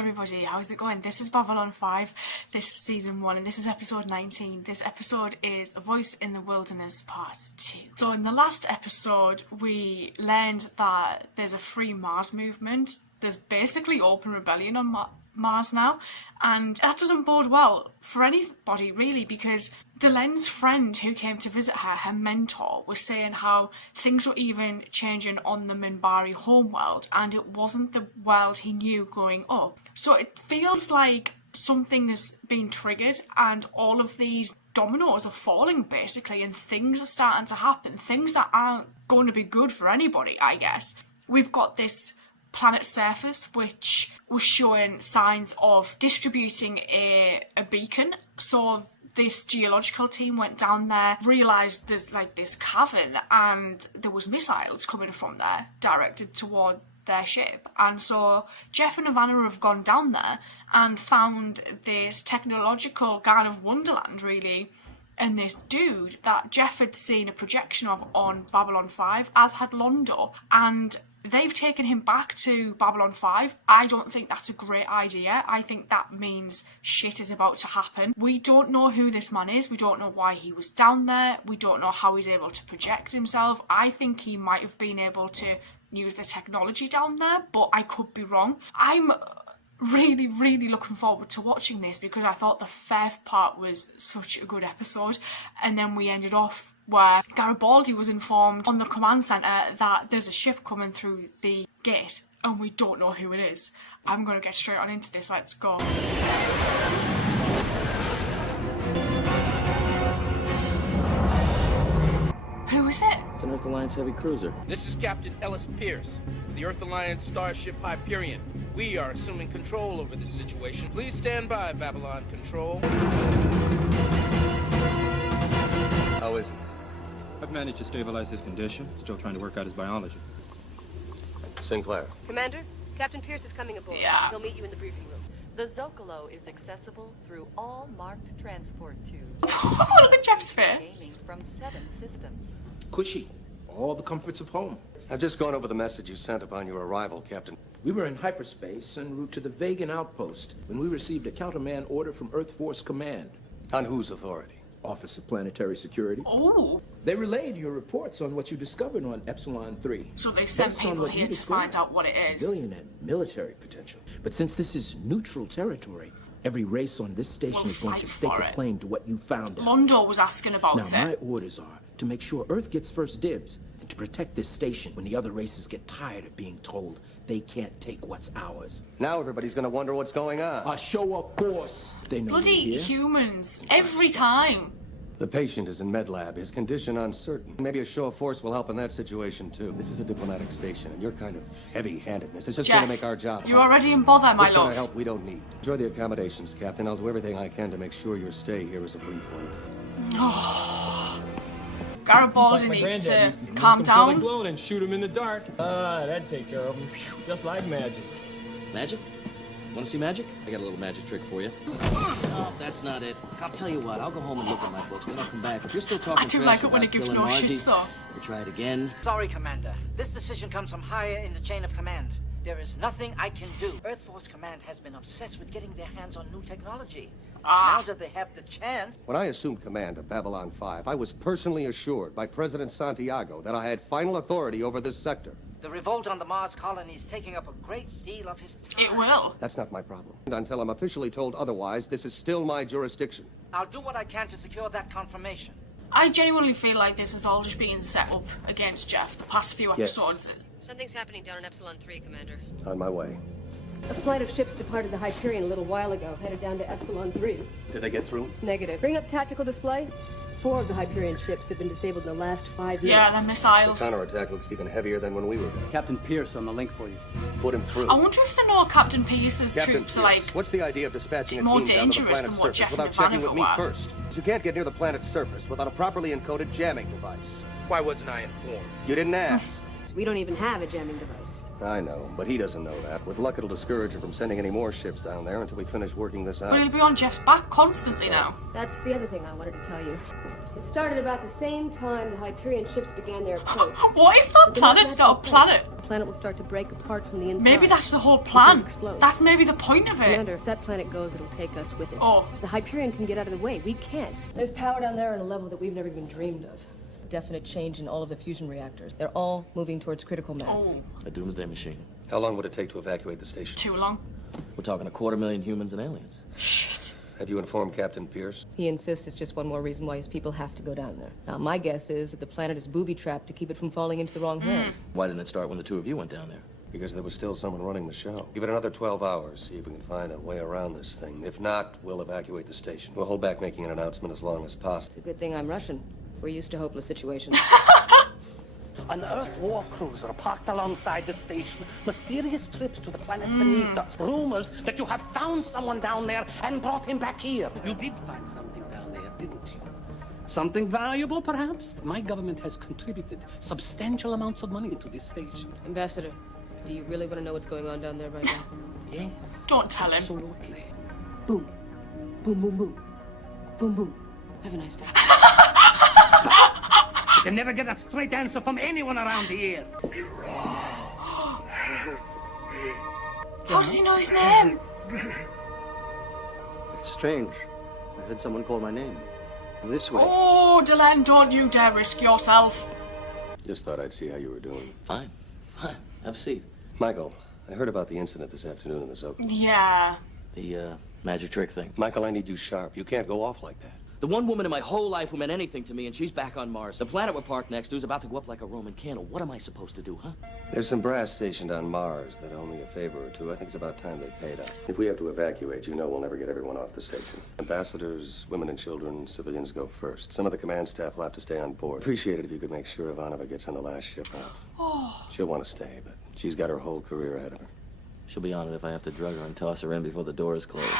everybody, how's it going? This is Babylon 5, this is season 1, and this is episode 19. This episode is A Voice in the Wilderness part 2. So in the last episode, we learned that there's a free Mars movement. There's basically open rebellion on Mars now, and that doesn't bode well for anybody really, because Delen's friend who came to visit her, her mentor, was saying how things were even changing on the Minbari homeworld, and it wasn't the world he knew growing up. So it feels like something has been triggered and all of these dominoes are falling basically, and things are starting to happen, things that aren't going to be good for anybody, I guess. We've got this planet surface which was showing signs of distributing a beacon. So this geological team went down there, realised there's like this cavern and there was missiles coming from there directed toward their ship. And so Jeff and Ivana have gone down there and found this technological kind of wonderland really, and this dude that Jeff had seen a projection of on Babylon 5, as had Londo, and they've taken him back to Babylon 5. I don't think that's a great idea. I think that means shit is about to happen. We don't know who this man is. We don't know why he was down there. We don't know how he's able to project himself. I think he might have been able to use the technology down there, but I could be wrong. I'm really looking forward to watching this because I thought the first part was such a good episode, and then we ended off where Garibaldi was informed on the command centre that there's a ship coming through the gate and we don't know who it is. I'm going to get straight on into this, let's go. Who is it? It's an Earth Alliance heavy cruiser. This is Captain Ellis Pierce, of the Earth Alliance starship Hyperion. We are assuming control over this situation. Please stand by, Babylon Control. How is he? I've managed to stabilize his condition. Still trying to work out his biology. Sinclair. Commander, Captain Pierce is coming aboard. Yeah. He'll meet you in the briefing room. The Zocalo is accessible through all marked transport tubes. Look at Jeff's Gaming face. from 7 systems. Cushy. All the comforts of home. I've just gone over the message you sent upon your arrival, Captain. We were in hyperspace en route to the Vegan outpost when we received a countermand order from Earth Force Command. On whose authority? Office of Planetary Security. Oh, They relayed your reports on what you discovered on Epsilon 3. so they sent Based on people what you here to described, find out what it is. Civilian and military potential. But since this is neutral territory, every race on this station We'll is going fight to stake for a it. claim to what you found out. Londo was asking about Now, my it. orders are to make sure Earth gets first dibs and to protect this station when the other races get tired of being told they can't take what's ours. Now everybody's gonna wonder what's going on. A show of force. They know Bloody you're here. humans, every time. The patient is in med lab, his condition uncertain. Maybe a show of force will help in that situation too. This is a diplomatic station, and your kind of heavy-handedness is just Jeff, gonna make our job you're harder. already in bother, my This kind love. of help we don't need. Enjoy the accommodations, Captain. I'll do everything I can to make sure your stay here is a brief one. Garibaldi needs to calm down. Blown and shoot him in the dark. That'd take care of him. Just like magic. Magic? Want to see magic? I got a little magic trick for you. No, that's not it. I'll tell you what, I'll go home and look at my books, then I'll come back. If you're still talking I do trash like it when about it gives killing no Marzi, shits though. we'll try it again. Sorry, Commander. This decision comes from higher in the chain of command. There is nothing I can do. Earth Force Command has been obsessed with getting their hands on new technology. Now that they have the chance... When I assumed command of Babylon 5, I was personally assured by President Santiago that I had final authority over this sector. The revolt on the Mars colony is taking up a great deal of his time. It will. That's not my problem. And until I'm officially told otherwise, this is still my jurisdiction. I'll do what I can to secure that confirmation. I genuinely feel like this is all just being set up against Jeff the past few Yes. episodes. Something's happening down in Epsilon 3, Commander. On my way. A flight of ships departed the Hyperion a little while ago, headed down to Epsilon 3. Did they get through? Negative. Bring up tactical display. 4 of the Hyperion ships have been disabled in the last 5 years. Yeah, the The missiles. counterattack looks even heavier than when we were there. Captain Pierce on the link for you. Put him through. I wonder if they know Captain Pierce's Captain troops are Pierce, like... what's the idea of dispatching a more team down to the dangerous planet's than what surface Jeff and without checking Ivana with me were? first? You can't get near the planet's surface without a properly encoded jamming device. Why wasn't I informed? You didn't ask. We don't even have a jamming device. I know, but he doesn't know that. With luck, it'll discourage him from sending any more ships down there until we finish working this out. But he'll be on Jeff's back constantly now. That's the other thing I wanted to tell you. It started about the same time the Hyperion ships began their approach. What if that planet's not a planet? planet will start to break apart from the inside. Maybe that's the whole plan. Explode. That's maybe the point of it. Commander, if that planet goes, it'll take us with it. Oh. The Hyperion can get out of the way. We can't. There's power down there on a level that we've never even dreamed of. Definite change in all of the fusion reactors. They're all moving towards critical mass. Oh. A doomsday machine. How long would it take to evacuate the station? Too long. We're talking 250,000 humans and aliens. Shit. Have you informed Captain Pierce? He insists it's just one more reason why his people have to go down there. Now, my guess is that the planet is booby-trapped to keep it from falling into the wrong hands. Why didn't it start when the two of you went down there? Because there was still someone running the show. Give it another 12 hours, see if we can find a way around this thing. If not, we'll evacuate the station. We'll hold back making an announcement as long as possible. It's a good thing I'm Russian. We're used to hopeless situations. An Earth war cruiser parked alongside the station. Mysterious trips to the planet beneath us. Rumors that you have found someone down there and brought him back here. You did find something down there, didn't you? Something valuable, perhaps? My government has contributed substantial amounts of money to this station. Ambassador, do you really want to know what's going on down there right now? Yes. Don't tell him. Absolutely. Boom. Boom, boom, boom. Boom, boom. Have a nice day. You can never get a straight answer from anyone around here. How does he know his name? It's strange. I heard someone call my name. This way. Oh, Delenn, don't you dare risk yourself. Just thought I'd see how you were doing. Fine. Fine. Have a seat. Michael, I heard about the incident this afternoon in the Zoki. Yeah. The, magic trick thing. Michael, I need you sharp. You can't go off like that. The one woman in my whole life who meant anything to me, and she's back on Mars. The planet we're parked next to is about to go up like a Roman candle. What am I supposed to do, huh? There's some brass stationed on Mars that owe me a favor or two. I think it's about time they paid up. If we have to evacuate, you know we'll never get everyone off the station. Ambassadors, women and children, civilians go first. Some of the command staff will have to stay on board. Appreciate it if you could make sure Ivanova gets on the last ship out. Oh. She'll want to stay, but she's got her whole career ahead of her. She'll be on it if I have to drug her and toss her in before the doors close.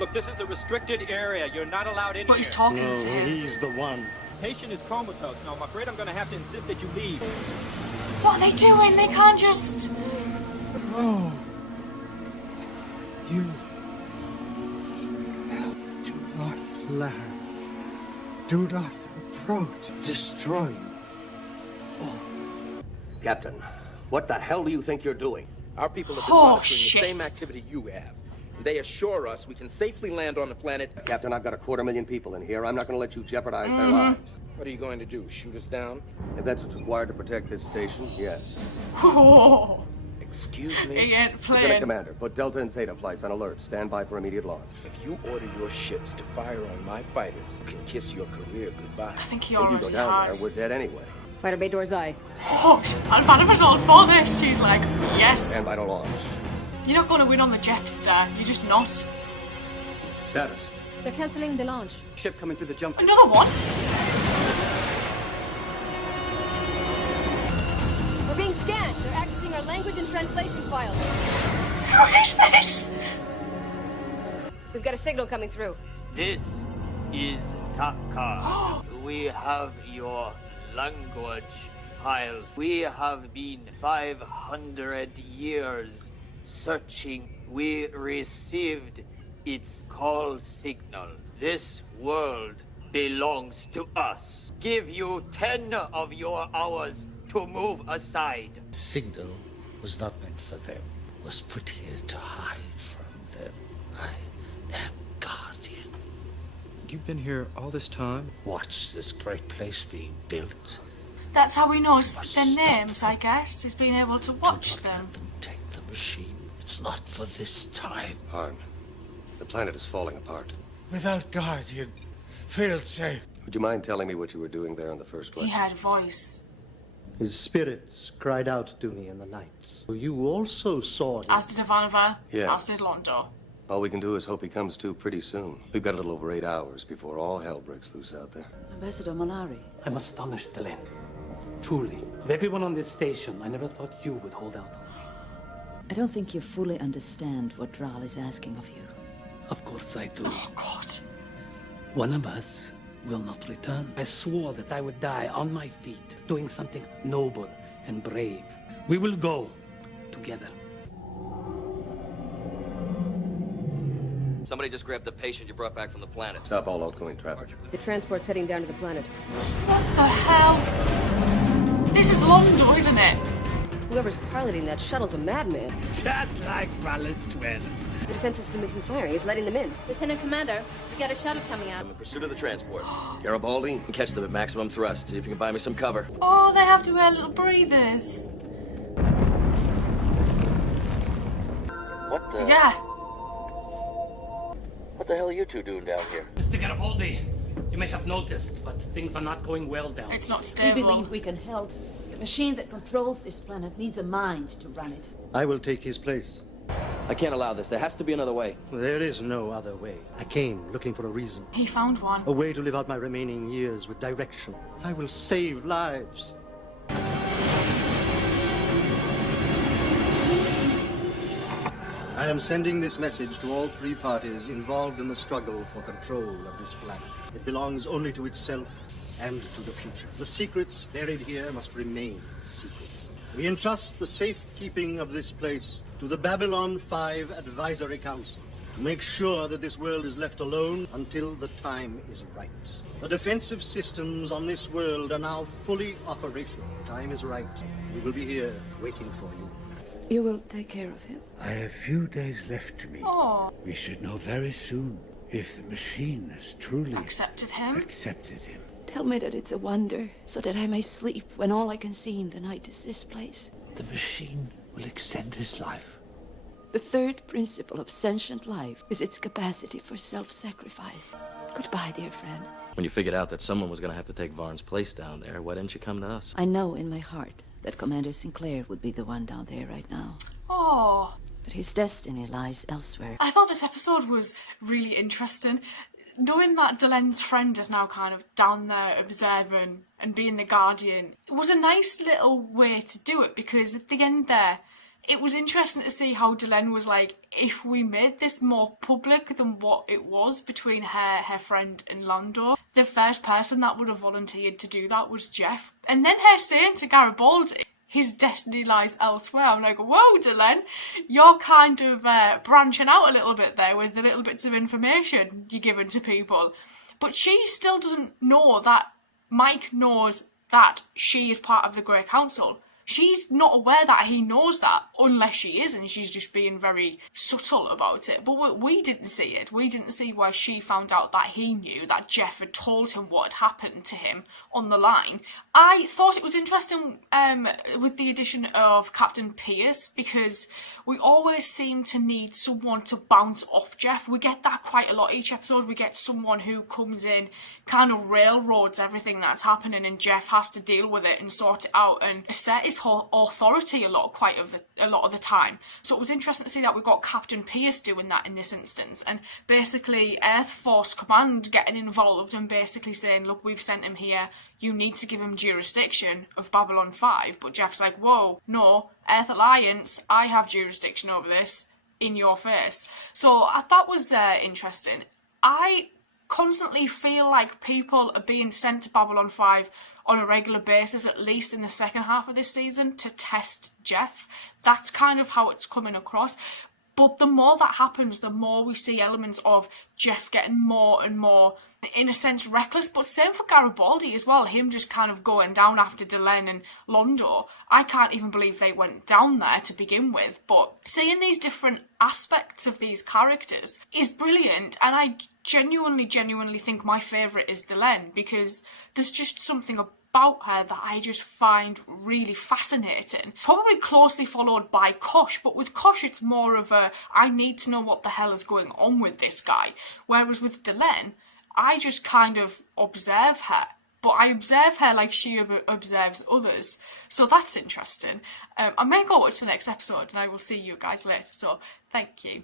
Look, this is a restricted area. You're not allowed in But here. he's talking to him. He's the one. Patient is comatose. No, I'm afraid I'm going to have to insist that you leave. What are they doing? They can't just... Oh. You... Do not land. Do not approach. Destroy you. Oh. Captain, what the hell do you think you're doing? Our people have been monitoring the same activity you have. They assure us we can safely land on the planet. Captain, I've got 250,000 people in here. I'm not going to let you jeopardize their lives. What are you going to do, shoot us down? If that's what's required to protect this station, yes. Oh. Excuse me? He ain't Lieutenant playing. Commander, put Delta and Zeta flights on alert. Stand by for immediate launch. If you order your ships to fire on my fighters, you can kiss your career goodbye. I think he If you already go down has. there, we're dead anyway. Fighter Bay door's eye. Oh, Ivanova's all for this. She's like, yes. Stand by to launch. You're not going to win on the Jeffster. You're just not. Status. They're canceling the launch. Ship coming through the jump. Another one? We're being scanned. They're accessing our language and translation files. Who is this? We've got a signal coming through. This is Taka. We have your language files. We have been 500 years searching. We received its call signal. This world belongs to us. Give you 10 of your hours to move aside. The signal was not meant for them. It was put here to hide from them. I am Guardian. You've been here all this time? Watch this great place being built. That's how he knows their names, I guess. He's being able to watch Do not them. let them take the machine. It's not for this time. Arn, the planet is falling apart. Without Guardian, failed safe. Would you mind telling me what you were doing there in the first place? He had a voice. His spirits cried out to me in the night. You also saw him. As did Ivanova. Yeah. As did Londo. All we can do is hope he comes to pretty soon. We've got a little over 8 hours before all hell breaks loose out there. Ambassador Malari. I'm astonished, Delenn. Truly. Of everyone on this station, I never thought you would hold out. I don't think you fully understand what Dral is asking of you. Of course I do. Oh, God. One of us will not return. I swore that I would die on my feet, doing something noble and brave. We will go together. Somebody just grabbed the patient you brought back from the planet. Stop all outgoing traffic. The transport's heading down to the planet. What the hell? This is Londo, isn't it? Whoever's piloting that shuttle's a madman. Just like Rale's twins. The defense system isn't firing. It's letting them in. Lieutenant Commander, we got a shuttle coming out. I'm in pursuit of the transport. Garibaldi, catch them at maximum thrust. See if you can buy me some cover. Oh, they have to wear little breathers. What the? Yeah. What the hell are you two doing down here? Mr. Garibaldi, you may have noticed, but things are not going well down. It's not We stable. believe we can help. The machine that controls this planet needs a mind to run it. I will take his place. I can't allow this. There has to be another way. There is no other way. I came looking for a reason. He found one. A way to live out my remaining years with direction. I will save lives. I am sending this message to all three parties involved in the struggle for control of this planet. It belongs only to itself and to the future. The secrets buried here must remain secrets. We entrust the safekeeping of this place to the Babylon 5 Advisory Council to make sure that this world is left alone until the time is right. The defensive systems on this world are now fully operational. Time is right. We will be here waiting for you. You will take care of him. I have few days left to me. Oh. We should know very soon if the machine has truly Accepted him. accepted him. Tell me that it's a wonder, so that I may sleep when all I can see in the night is this place. The machine will extend his life. The third principle of sentient life is its capacity for self-sacrifice. Goodbye, dear friend. When you figured out that someone was going to have to take Varn's place down there, why didn't you come to us? I know in my heart that Commander Sinclair would be the one down there right now. Oh. But his destiny lies elsewhere. I thought this episode was really interesting. Knowing that Delen's friend is now kind of down there observing and being the guardian, it was a nice little way to do it, because at the end there, it was interesting to see how Delen was like, if we made this more public than what it was between her friend and Lando, the first person that would have volunteered to do that was Jeff. And then her saying to Garibaldi, his destiny lies elsewhere. I'm like, whoa, Delen, you're kind of branching out a little bit there with the little bits of information you're giving to people. But she still doesn't know that Mike knows that she is part of the Grey Council. She's not aware that he knows that, unless she is, and she's just being very subtle about it. But we didn't see it. We didn't see where she found out that he knew, that Jeff had told him what had happened to him on the line. I thought it was interesting with the addition of Captain Pierce, because we always seem to need someone to bounce off Jeff. We get that quite a lot each episode. We get someone who comes in, kind of railroads everything that's happening, and Jeff has to deal with it and sort it out and assert his whole authority a lot of the time. So it was interesting to see that we got Captain Pierce doing that in this instance, and basically Earth Force Command getting involved and basically saying, look, we've sent him here, you need to give him jurisdiction of Babylon 5. But Jeff's like, whoa, no, Earth Alliance, I have jurisdiction over this, in your face. So that was interesting. I constantly feel like people are being sent to Babylon 5 on a regular basis, at least in the second half of this season, to test Jeff. That's kind of how it's coming across. But the more that happens, the more we see elements of Jeff getting more and more, in a sense, reckless. But same for Garibaldi as well, him just kind of going down after Delen and Londo. I can't even believe they went down there to begin with. But seeing these different aspects of these characters is brilliant, and I genuinely think my favourite is Delen, because there's just something about her that I just find really fascinating. Probably closely followed by Kosh, but with Kosh it's more of a, I need to know what the hell is going on with this guy. Whereas with Delen, I just kind of observe her. But I observe her like she observes others. So that's interesting. I may go watch the next episode and I will see you guys later. So thank you.